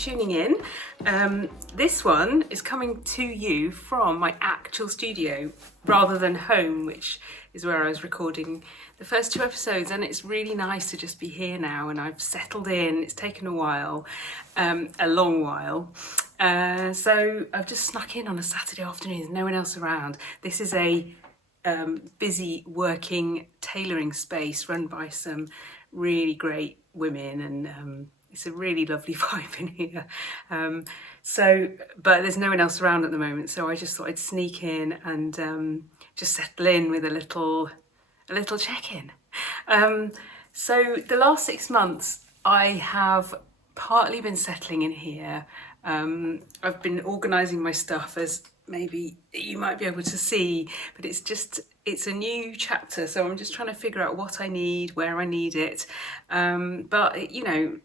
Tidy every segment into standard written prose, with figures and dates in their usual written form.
tuning in. This one is coming to you from my actual studio rather than home, which is where I was recording the first 2 episodes, and it's really nice to just be here now, and I've settled in. It's taken a while, a long while. So I've just snuck in on a Saturday afternoon, there's no one else around. This is a busy working tailoring space run by some really great women, and it's a really lovely vibe in here. But there's no one else around at the moment, so I just thought I'd sneak in and just settle in with a little check-in. So the last 6 months I have partly been settling in here. I've been organising my stuff, as maybe you might be able to see, but it's a new chapter, so I'm just trying to figure out what I need, where I need it. But you know,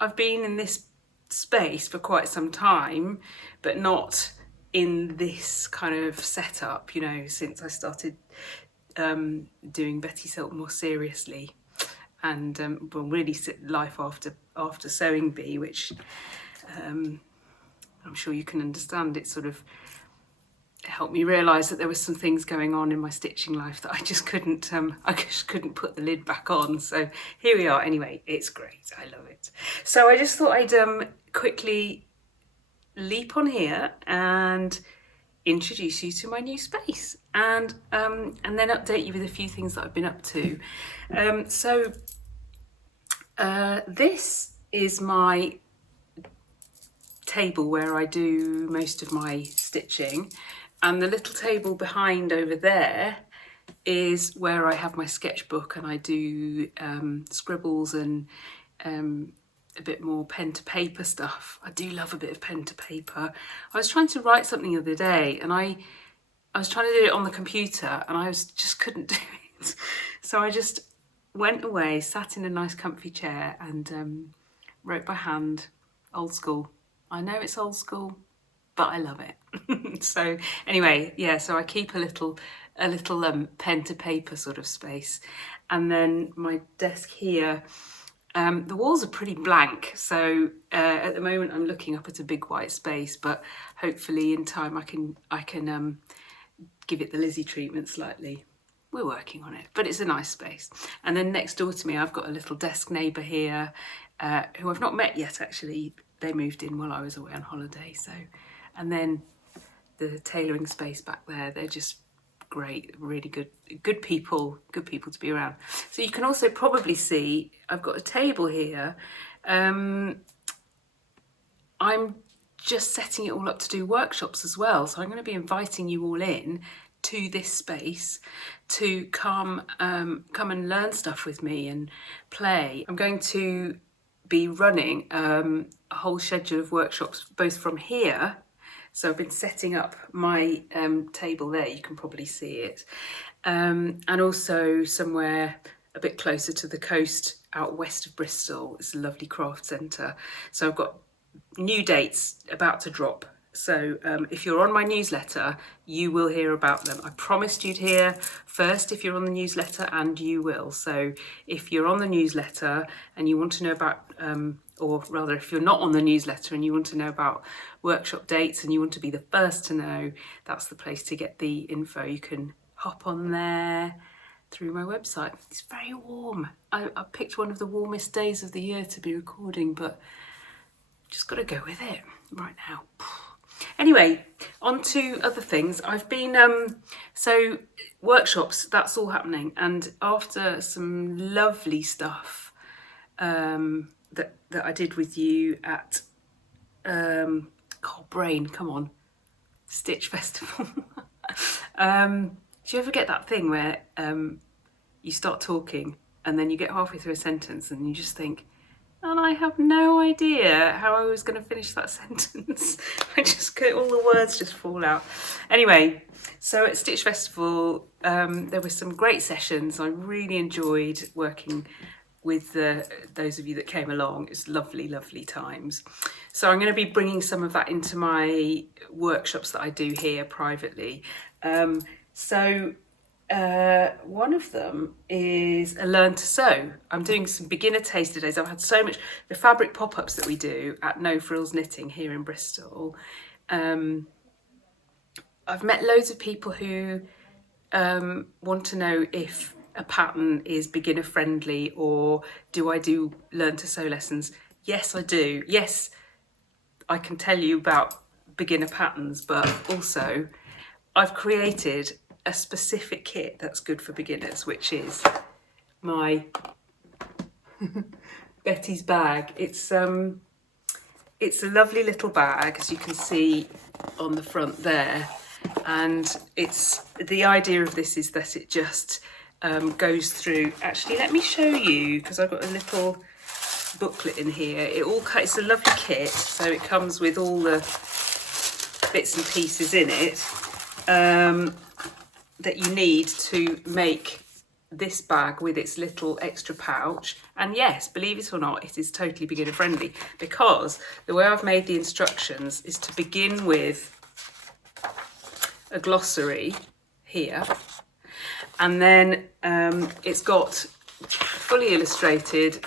I've been in this space for quite some time, but not in this kind of setup, you know, since I started doing Betty Silk more seriously, and well, really life after Sewing Bee, which I'm sure you can understand. It sort of helped me realise that there was some things going on in my stitching life that I just couldn't put the lid back on. So here we are. Anyway, it's great. I love it. So I just thought I'd quickly leap on here and introduce you to my new space, and then update you with a few things that I've been up to. This is my table where I do most of my stitching, and the little table behind over there is where I have my sketchbook, and I do scribbles and a bit more pen to paper stuff. I do love a bit of pen to paper. I was trying to write something the other day, and I was trying to do it on the computer, and I just couldn't do it. So I just went away, sat in a nice comfy chair, and wrote by hand, old school. I know it's old school, but I love it. So anyway, yeah, so I keep a little pen to paper sort of space. And then my desk here, the walls are pretty blank, so at the moment I'm looking up at a big white space, but hopefully in time I can give it the Lizzie treatment slightly. We're working on it, but it's a nice space. And then next door to me I've got a little desk neighbour here, who I've not met yet actually. They moved in while I was away on holiday. So, and then the tailoring space back there, they're just great, really good people to be around. So you can also probably see I've got a table here. I'm just setting it all up to do workshops as well. So I'm going to be inviting you all in to this space to come and learn stuff with me and play. I'm going to be running a whole schedule of workshops both from here. So I've been setting up my table there, you can probably see it, and also somewhere a bit closer to the coast out west of Bristol. It's a lovely craft centre. So I've got new dates about to drop. So if you're on my newsletter, you will hear about them. I promised you'd hear first if you're on the newsletter, and you will. So if you're on the newsletter and you want to know about, or rather if you're not on the newsletter and you want to know about workshop dates and you want to be the first to know, that's the place to get the info. You can hop on there through my website. It's very warm. I picked one of the warmest days of the year to be recording, but just got to go with it right now. Anyway, on to other things. I've been, so workshops, that's all happening. And after some lovely stuff that I did with you at, brain, come on, Stitch Festival. Do you ever get that thing where you start talking and then you get halfway through a sentence and you just think, and I have no idea how I was going to finish that sentence. All the words just fall out. Anyway, so at Stitch Festival, there were some great sessions. I really enjoyed working with those of you that came along. It's lovely, lovely times. So I'm going to be bringing some of that into my workshops that I do here privately. So One of them is a learn to sew. I'm doing some beginner taster days. I've had so much, the fabric pop-ups that we do at No Frills Knitting here in Bristol. I've met loads of people who want to know if a pattern is beginner friendly, or do I do learn to sew lessons? Yes, I do. Yes, I can tell you about beginner patterns, but also I've created a specific kit that's good for beginners, which is my Betty's bag. It's a lovely little bag, as you can see on the front there, and the idea of this is that it just goes through. Actually, let me show you, because I've got a little booklet in here. It's a lovely kit, so it comes with all the bits and pieces in it that you need to make this bag with its little extra pouch. And yes, believe it or not, it is totally beginner friendly, because the way I've made the instructions is to begin with a glossary here, and then it's got fully illustrated.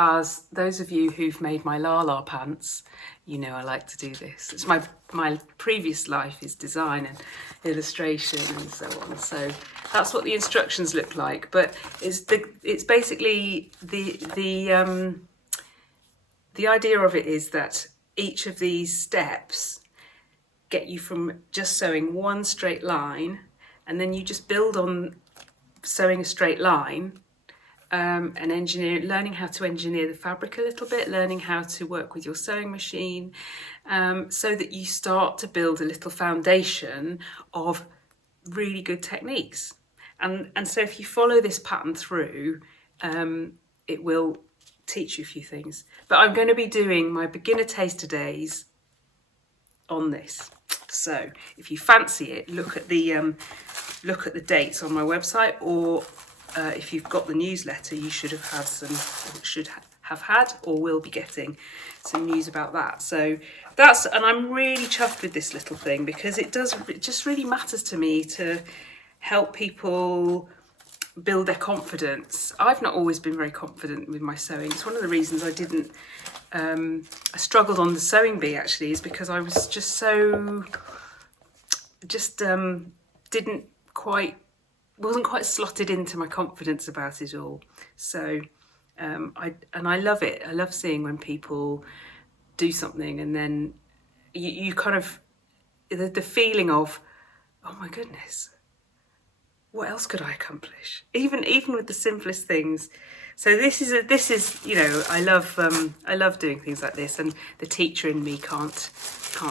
As those of you who've made my La pants, you know I like to do this. It's my previous life is design and illustration and so on. So that's what the instructions look like. But it's basically the idea of it is that each of these steps get you from just sewing one straight line, and then you just build on sewing a straight line. And learning how to engineer the fabric a little bit, learning how to work with your sewing machine, so that you start to build a little foundation of really good techniques. And so if you follow this pattern through, it will teach you a few things. But I'm going to be doing my beginner taster days on this. So if you fancy it, look at the dates on my website, or if you've got the newsletter, you should have had or will be getting some news about that. So and I'm really chuffed with this little thing, because it just really matters to me to help people build their confidence. I've not always been very confident with my sewing. It's one of the reasons I struggled on the sewing bee, actually, is because I was wasn't quite slotted into my confidence about it all. So I love it. I love seeing when people do something and then you kind of, the feeling of, oh my goodness, what else could I accomplish? Even with the simplest things. So this is you know, I love doing things like this, and the teacher in me can't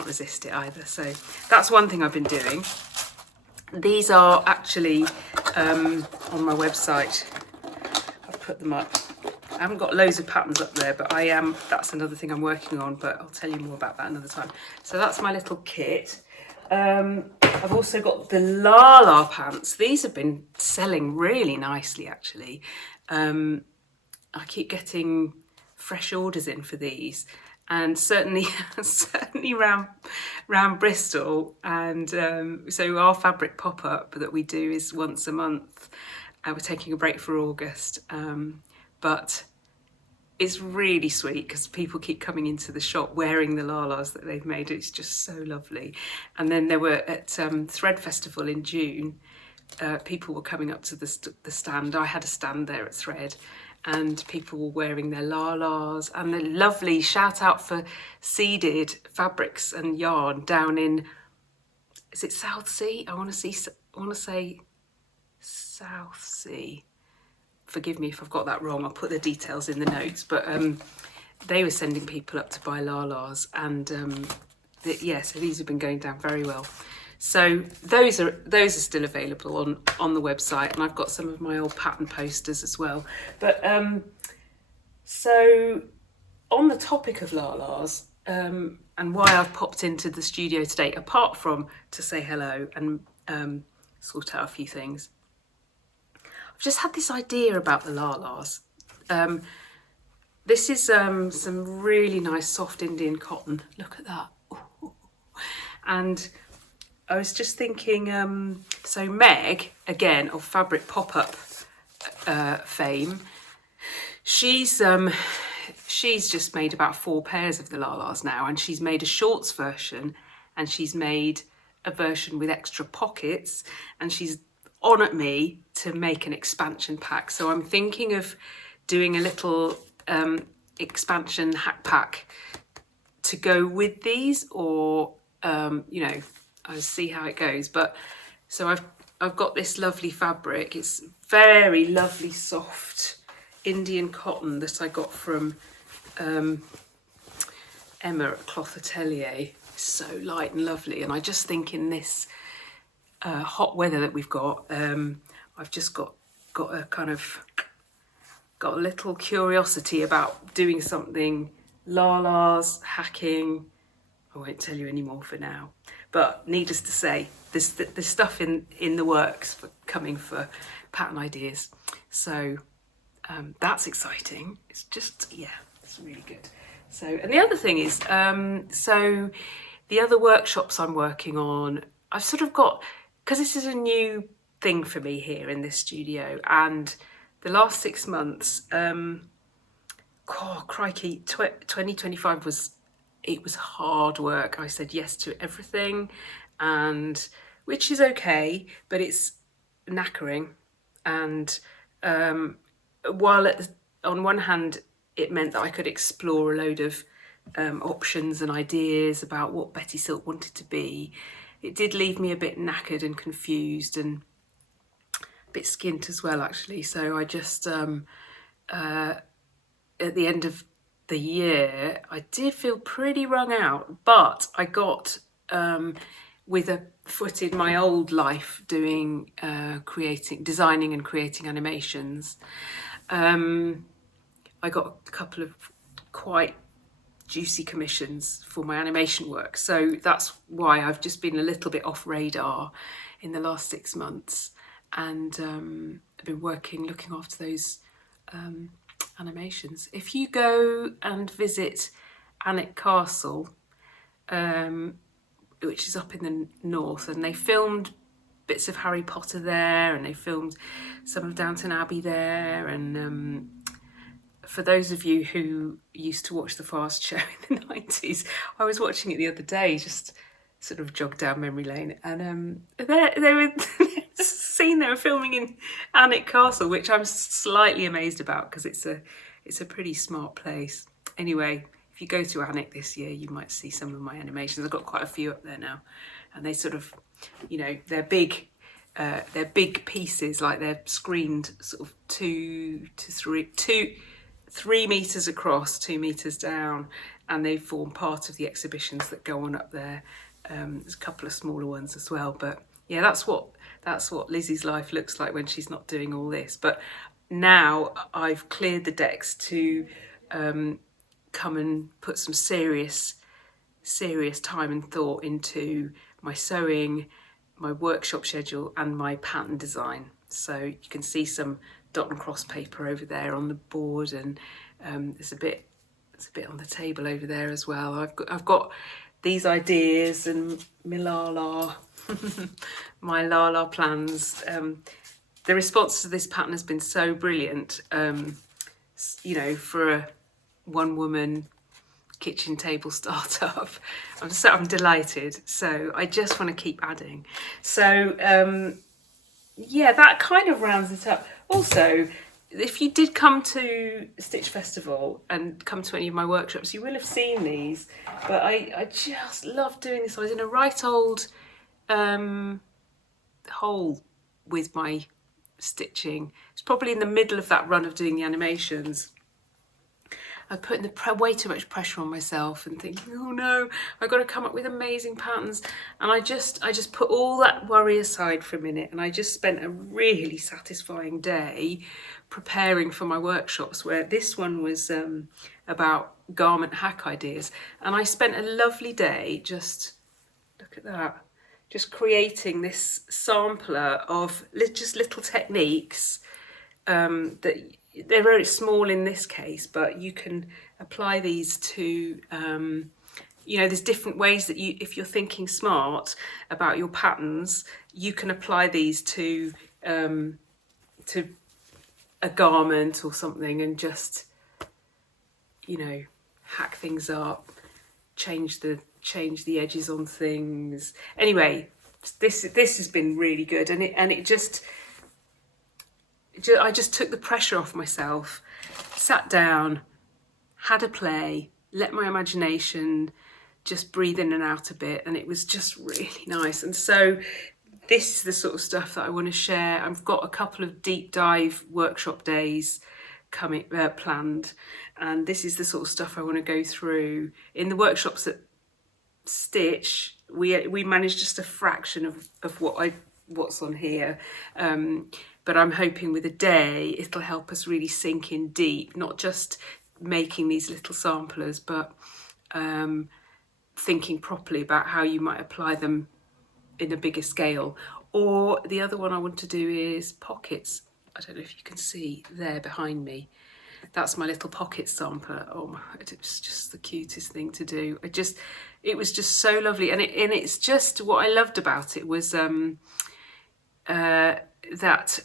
resist it either. So that's one thing I've been doing. These are actually on my website. I've put them up. I haven't got loads of patterns up there, but that's another thing I'm working on, but I'll tell you more about that another time. So that's my little kit. I've also got the La pants. These have been selling really nicely, actually. I keep getting fresh orders in for these, and certainly around Bristol. And so our fabric pop-up that we do is once a month. We're taking a break for August, but it's really sweet because people keep coming into the shop wearing the Lalas that they've made. It's just so lovely. And then there were at Thread Festival in June, people were coming up to the stand. I had a stand there at Thread, and people were wearing their Lalas, and the lovely shout out for seeded fabrics and yarn down in, is it Southsea? I want to say Southsea. Forgive me if I've got that wrong. I'll put the details in the notes. But they were sending people up to buy Lalas, and so these have been going down very well. So those are still available on the website, and I've got some of my old pattern posters as well. But so on the topic of Lalas, and why I've popped into the studio today, apart from to say hello and sort out a few things, I've just had this idea about the Lalas. This is some really nice soft Indian cotton. Look at that. Ooh. And I was just thinking, so Meg, again, of Fabric Pop-Up fame, she's just made about 4 pairs of the Lalas now, and she's made a shorts version, and she's made a version with extra pockets, and she's on at me to make an expansion pack. So I'm thinking of doing a little expansion hack pack to go with these, or you know, I'll see how it goes. But so I've got this lovely fabric. It's very lovely soft Indian cotton that I got from Emma at Cloth Atelier. It's so light and lovely, and I just think in this hot weather that we've got, I've just got a kind of got a little curiosity about doing something Lalas, hacking. I won't tell you any more for now, but needless to say, there's stuff in the works for coming for pattern ideas. So that's exciting. It's just, yeah, it's really good. So, and the other thing is, so the other workshops I'm working on, I've sort of got, because this is a new thing for me here in this studio, and the last 6 months, crikey, 2025 was hard work. I said yes to everything, and which is okay, but it's knackering. And while on one hand it meant that I could explore a load of options and ideas about what Betty Silk wanted to be, it did leave me a bit knackered and confused and a bit skint as well, actually. So I just at the end of the year, I did feel pretty wrung out, but I got with a foot in my old life doing designing and creating animations. I got a couple of quite juicy commissions for my animation work, so that's why I've just been a little bit off radar in the last 6 months, and I've been looking after those animations. If you go and visit Alnwick Castle, which is up in the north, and they filmed bits of Harry Potter there, and they filmed some of Downton Abbey there, and for those of you who used to watch the Fast Show in the 90s, I was watching it the other day, just sort of jogged down memory lane, and they were scene they were filming in Alnwick Castle, which I'm slightly amazed about because it's a pretty smart place. Anyway, if you go to Alnwick this year, you might see some of my animations. I've got quite a few up there now, and they sort of, you know, they're big pieces, like they're screened sort of 3 meters across, 2 meters down, and they form part of the exhibitions that go on up there. There's a couple of smaller ones as well, but yeah, that's what Lizzie's life looks like when she's not doing all this. But now I've cleared the decks to come and put some serious time and thought into my sewing, my workshop schedule, and my pattern design. So you can see some dot and cross paper over there on the board, and there's a bit on the table over there as well. I've got these ideas and my Lala plans. The response to this pattern has been so brilliant. You know, for a one-woman kitchen table startup, I'm delighted. So I just want to keep adding. So yeah, that kind of rounds it up. Also, if you did come to Stitch Festival and come to any of my workshops, you will have seen these, but I just love doing this. I was in a right old hole with my stitching. It's probably in the middle of that run of doing the animations. I put way too much pressure on myself and thinking, oh no, I've got to come up with amazing patterns. And I just put all that worry aside for a minute, and I just spent a really satisfying day preparing for my workshops, where this one was about garment hack ideas. And I spent a lovely day just, look at that, just creating this sampler of just little techniques that they're very small in this case, but you can apply these to, you know, there's different ways that you, if you're thinking smart about your patterns, you can apply these to a garment or something and just, you know, hack things up, change the edges on things. Anyway, this has been really good, and it just I just took the pressure off myself, sat down, had a play, let my imagination just breathe in and out a bit, and it was just really nice. And so this is the sort of stuff that I want to share. I've got a couple of deep dive workshop days coming planned, and this is the sort of stuff I want to go through in the workshops at Stitch. We managed just a fraction of what's on here, but I'm hoping with a day it'll help us really sink in deep, not just making these little samplers, but thinking properly about how you might apply them in a bigger scale. Or the other one I want to do is pockets. I don't know if you can see there behind me. That's my little pocket sampler. Oh my, it was just the cutest thing to do. It was just so lovely. And it's just, what I loved about it was that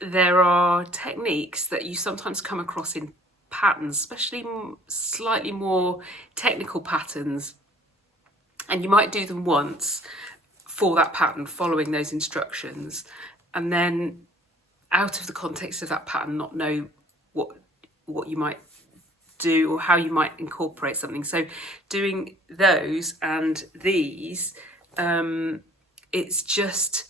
there are techniques that you sometimes come across in patterns, especially slightly more technical patterns, and you might do them once for that pattern, following those instructions, and then out of the context of that pattern not know what you might do or how you might incorporate something. So doing those and these, it's just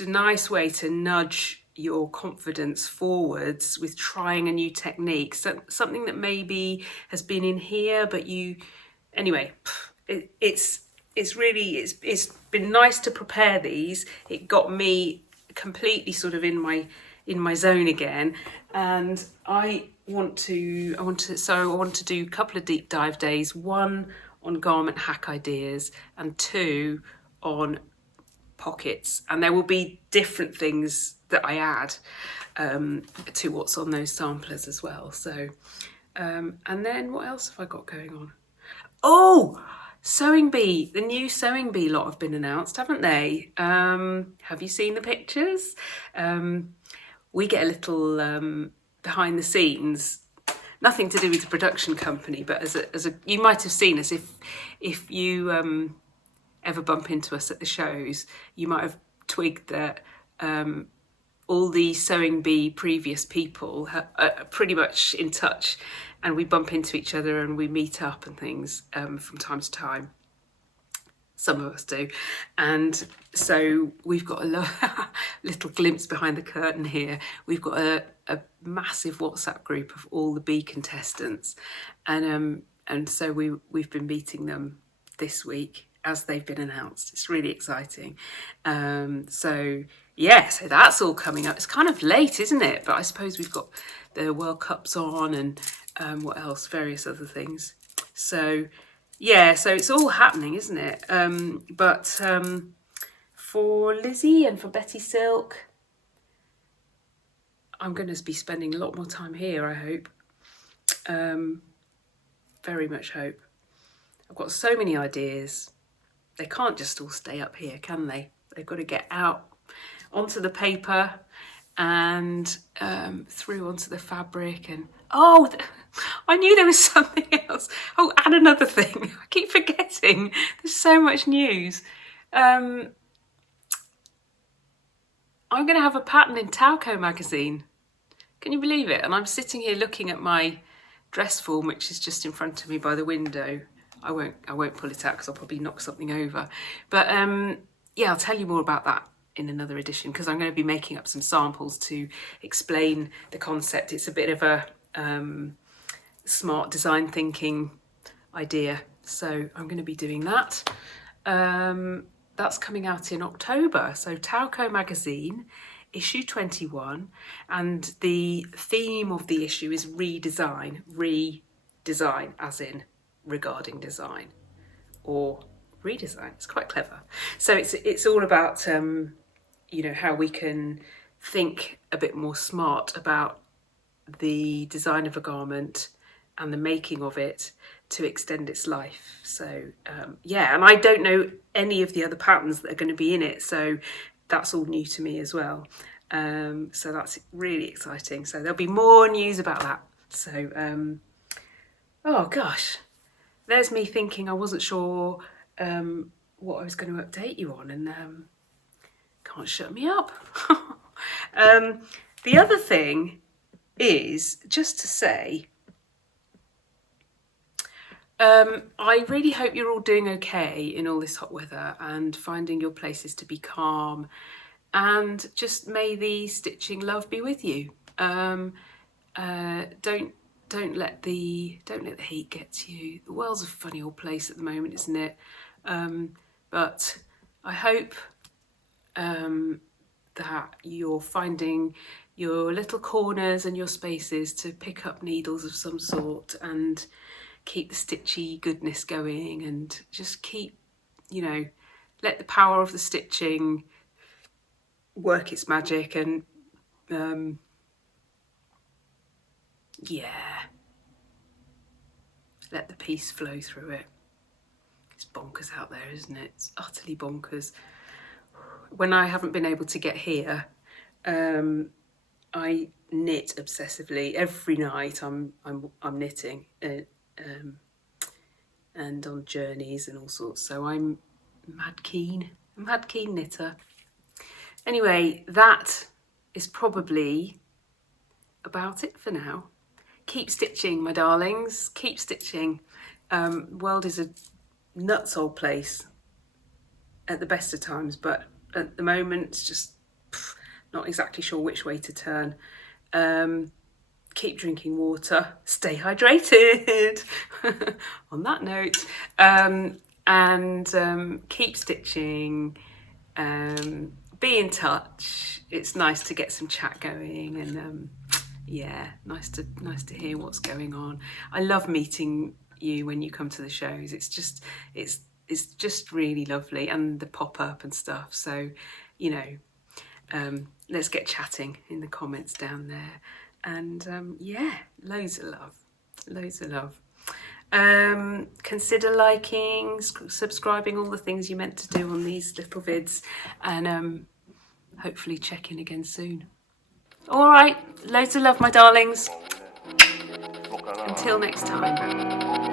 a nice way to nudge your confidence forwards with trying a new technique. So something that maybe has been in here, but anyway, it's been nice to prepare these. It got me completely sort of in my zone again, and I want to do a couple of deep dive days, one on garment hack ideas and two on pockets, and there will be different things that I add to what's on those samplers as well. So and then what else have I got going on? Oh, Sewing Bee, the new Sewing Bee lot have been announced, haven't they? Have you seen the pictures? We get a little behind the scenes, nothing to do with the production company, but as a you might have seen us if you ever bump into us at the shows, you might have twigged that all the Sewing Bee previous people are pretty much in touch, and we bump into each other and we meet up and things from time to time. Some of us do. And so we've got a little glimpse behind the curtain here. We've got a massive WhatsApp group of all the bee contestants, and so we've been meeting them this week as they've been announced. It's really exciting. So that's all coming up. It's kind of late, isn't it? But I suppose we've got the World Cups on and what else? Various other things. So so it's all happening, isn't it? But for Lizzie and for Betty Silk, I'm going to be spending a lot more time here, I hope. Very much hope. I've got so many ideas. They can't just all stay up here, can they? They've got to get out onto the paper and through onto the fabric. And I knew there was something else. Oh, and another thing. I keep forgetting. There's so much news. I'm going to have a pattern in Tauco magazine. Can you believe it? And I'm sitting here looking at my dress form, which is just in front of me by the window. I won't pull it out because I'll probably knock something over. But I'll tell you more about that in another edition, because I'm going to be making up some samples to explain the concept. It's a bit of a smart design thinking idea, so I'm going to be doing that. That's coming out in October. So Tauco magazine, issue 21, and the theme of the issue is redesign as in regarding design or redesign. It's quite clever. So it's all about how we can think a bit more smart about the design of a garment and the making of it, to extend its life. So yeah, and I don't know any of the other patterns that are going to be in it, so that's all new to me as well. So that's really exciting. So there'll be more news about that. So oh gosh, there's me thinking I wasn't sure what I was going to update you on, and can't shut me up. The other thing is just to say, I really hope you're all doing okay in all this hot weather and finding your places to be calm, and just may the stitching love be with you. Don't let the heat get to you. The world's a funny old place at the moment, isn't it? But I hope that you're finding your little corners and your spaces to pick up needles of some sort and keep the stitchy goodness going, and just keep, you know, let the power of the stitching work its magic, and yeah, let the peace flow through it. It's bonkers out there, isn't it? It's utterly bonkers. When I haven't been able to get here, I knit obsessively every night. I'm knitting, and on journeys and all sorts. So I'm mad keen knitter. Anyway, that is probably about it for now. Keep stitching, my darlings. Keep stitching. World is a nuts old place at the best of times, but at the moment, it's just not exactly sure which way to turn. Keep drinking water, stay hydrated on that note, and keep stitching, be in touch. It's nice to get some chat going, and yeah, nice to hear what's going on. I love meeting you when you come to the shows. It's just really lovely, and the pop-up and stuff. So, you know, let's get chatting in the comments down there. And yeah, loads of love. Consider liking, subscribing, all the things you meant to do on these little vids, and hopefully check in again soon. All right, loads of love, my darlings. Until next time.